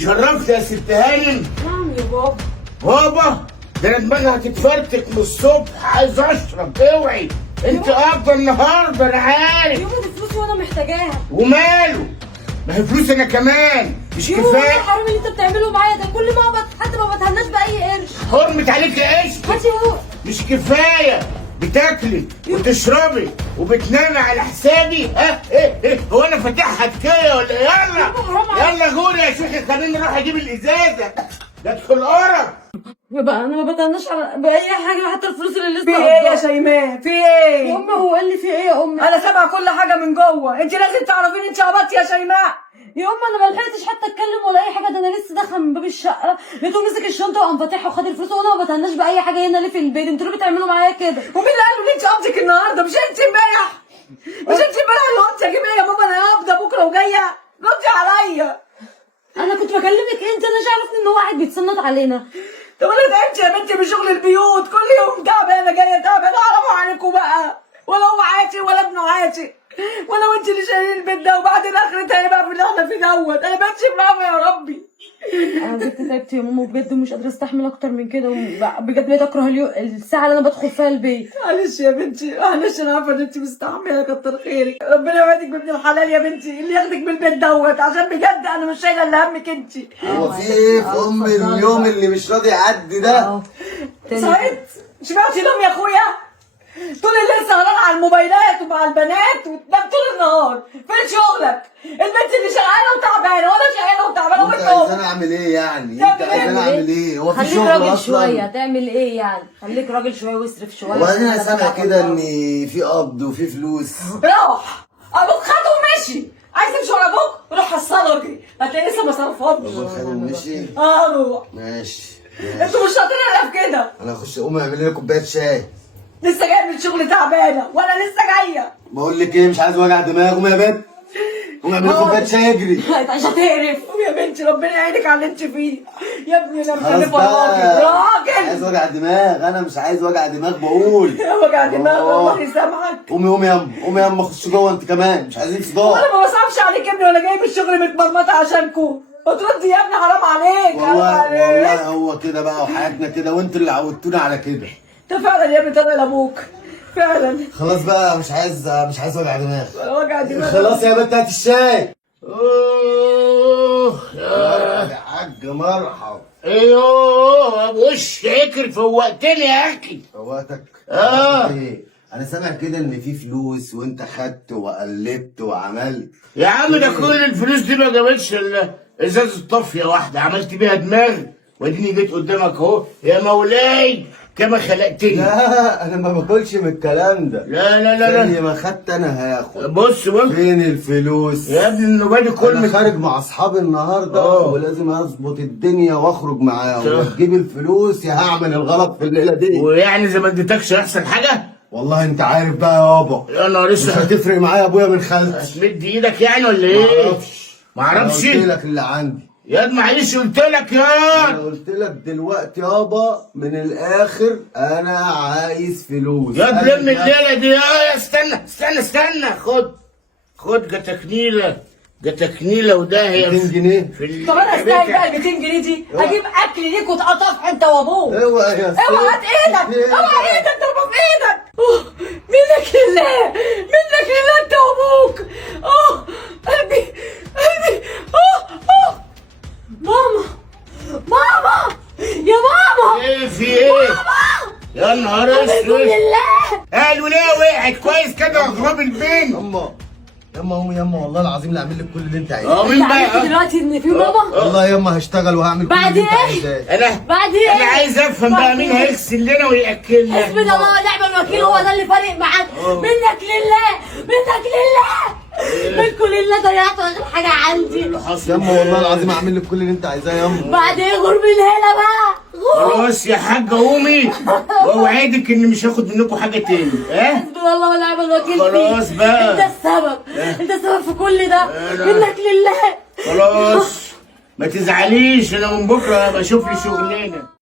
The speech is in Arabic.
شرفت يا ست هانم. نعم يا بابا. بابا ده انا دماغي هتتفرتك من الصبح، عايز اشرب. اوعي انت قابضه النهارده انا عارف. يوم دي فلوسي وانا محتاجاها. وماله؟ ما هي فلوس انا كمان مش يوم كفايه؟ الحرام اللي انت بتعمله معايا ده، كل ما اقبض حتى ما بتهناش باي قرش. حرمت عليك قشطه. هاتي هو. مش كفايه بتاكلي وتشربي وبتنامي على حسابي؟ ها ايه هو انا فاتحها كده ولا يلا؟ يلا غوري يا شيخ، خليني اروح اجيب الازازه. ده ادخل قرف. يبقى انا ما بتهناش باي حاجه، حتى الفلوس اللي لسه في ايه يا شيماء؟ في ايه؟ يا امي هو قال لي في ايه يا امي؟ انا سامعه كل حاجه من جوه، انت لازم تعرفين انت قبضتي يا شيماء. يا امي انا ما لحقتش حتى اتكلم ولا اي حاجه، ده انا لسه داخله من باب الشقه لقيته مسك الشنطه وقام فاتحها وخد الفلوس، وانا ما بتهناش باي حاجه هنا ليه في البيت؟ انتوا ليه بتعملوا معايا كده؟ ومين اللي قال ان انت قبضك النهارده؟ مش انت امبارح؟ مش انت امبارح اللي قلت يا جماعه يا بابا انا قابضه بكره وجايه؟ ردي عليا. انا كنت بكلمك انت، انا مش عارفه ان واحد بيتصنت علينا. طب انا تعبت يا بنتي من شغل البيوت، كل يوم تعبانه جايه تعبانه، حرام عليكم بقى. ولا هو عاتي ولا ابنه عاتي، وانا وانت اللي شايلين البيت ده، وبعدين اخرتها ايه بقى في اللي احنا فيه دوت؟ انا بمشي برافو يا ربي. انا بجد تعبت يا ماما، بجد مش قادره استحمل اكتر من كده، بجد بقيت اكره الساعه اللي انا بدخل فيها البيت. معلش يا بنتي، معلش انا عارفه ان انت مستحمله، كتر خيرك، ربنا يوعدك بابن الحلال يا بنتي اللي ياخدك من البيت دوت، عشان بجد انا مش شايله الا همك انت. هو في ايه في اليوم اللي مش راضي يعدي ده؟ سعيد شبعتي نوم يا اخويا؟ طول الليل سهران على الموبايلات ومع البنات وتنام طول النهار، فين شغلك؟ البنت اللي شغاله وتعبانه وانا شغاله وتعبانه انت وبتنام. عايزاني اعمل ايه يعني؟ انت عايزاني اعمل ايه؟ هو في خليك شغل راجل اصلا؟ شويه، تعمل ايه يعني؟ خليك راجل شويه واصرف شويه. وبعدين انا سامع كده ان في قبض وفي فلوس. روح ابوك خده ومشي، عايز تمشي ورا ابوك روح حصله اجري، هتلاقي لسه ما صرفهمش. ابوك خده ومشي؟ روح. ماشي. انتوا مش شاطرين الا في كده. انا هخش اقوم اعمل لي كوبايه شاي. لسه جايه من الشغل تعبانه وانا لسه جايه. بقول لك ايه، مش عايز وجع دماغ. قوم يا بنت، قوم اعمل لي كوبايه شاي اجري. انت مش هتقرف. قوم يا بنتي ربنا يعينك على اللي انت فيه. يا ابني انا خلاص مخلفه بقى، راجل. عايز وجع دماغ؟ انا مش عايز وجع دماغ بقول. يا وجع دماغ الله يسامحك. قومي قومي ياما، قومي ياما، خش جوه انت كمان، مش عايزين صداع. انا ما بصعبش عليك يا ابني، ولا جاي من الشغل متمرمطه عشانكو. وتردي يا ابني حرام عليك. حرام والله عليك. والله هو كده بقى، وحياتنا كده، وانتوا اللي عودتونا على كده. انت فعلا يا ابني طلع لابوك فعلا. خلاص بقى، مش عايز وجع دماغ. ولا وجع دماغ. خلاص يا بنت هات الشاي. اوه يا حاج مرحب. ايوه وش فاكر فوقتني يا اخي. فوقتك؟ اه. ايه؟ انا سامع كده ان في فلوس وانت خدت وقلبت وعملت. يا عم ده كل الفلوس دي ما جابتش الا ازازه طافيه واحده عملت بيها دماغ، واديني جيت قدامك اهو يا مولاي كما خلقتني. لا انا ما باكلش من الكلام ده. لا لا لا زي لا ما خدت انا هاخد. بص فين الفلوس؟ يا ابني النبادي كل انا خارج مع اصحابي النهارده ولازم اظبط الدنيا واخرج معاهم، وتجيب الفلوس يا هعمل الغلط في الليله دي. ويعني زي ما اديتكش احسن حاجه. والله انت عارف بقى يابا، يا نهار مش اسود. هتفرق معايا ابويا من خالتي. هتمد ايدك يعني ولا ايه؟ معرفش. انا قلت لك اللي عندي يا واد معلش قلت لك انا قلت لك دلوقتي يابا من الاخر انا عايز فلوس. يا لم الليله دي. يا استنى خد جاتك نيله وده هي 200 جنيه. طب انا استاهل بقى ال 200 جنيه دي؟ اجيب اكل ليك وتقطف انت وابوك. اوعى يا ست، اوعى هات ايدك، اوعى ايدك، ضربه في ايدك. منك لله، منك لله انت وابوك. قلبي ماما يا ماما. ايه في ايه؟ يا نهار اسود. لله. قالوا ليه وقعت كويس كده اغراب البين. يما والله العظيم لا اعمل لك كل اللي انت عايزه. مين انت عرفت بقى؟ دلوقتي ان في ماما؟ والله يما هشتغل وهعمل كل بعد اللي انت ايه؟ عايزاه. بعد ايه؟ انا عايز افهم بقى مين هيغسل لنا وياكلنا. حسبنا الله ونعم الوكيل، هو ده اللي فارق معاك. منك لله، منكم لله، ضيعت اخر حاجه عندي. يما والله العظيم اعمل لك كل اللي انت عايزاه يما. بعد ايه غرب الهلا بقى؟ خلاص يا حاجه قومي واوعدك اني مش هاخد منكم حاجه تاني. حسبنا الله ونعم الوكيل. خلاص بقى. انت السبب في كل ده. منك لله. خلاص ما تزعليش، انا من بكره بشوف لي شغلانه.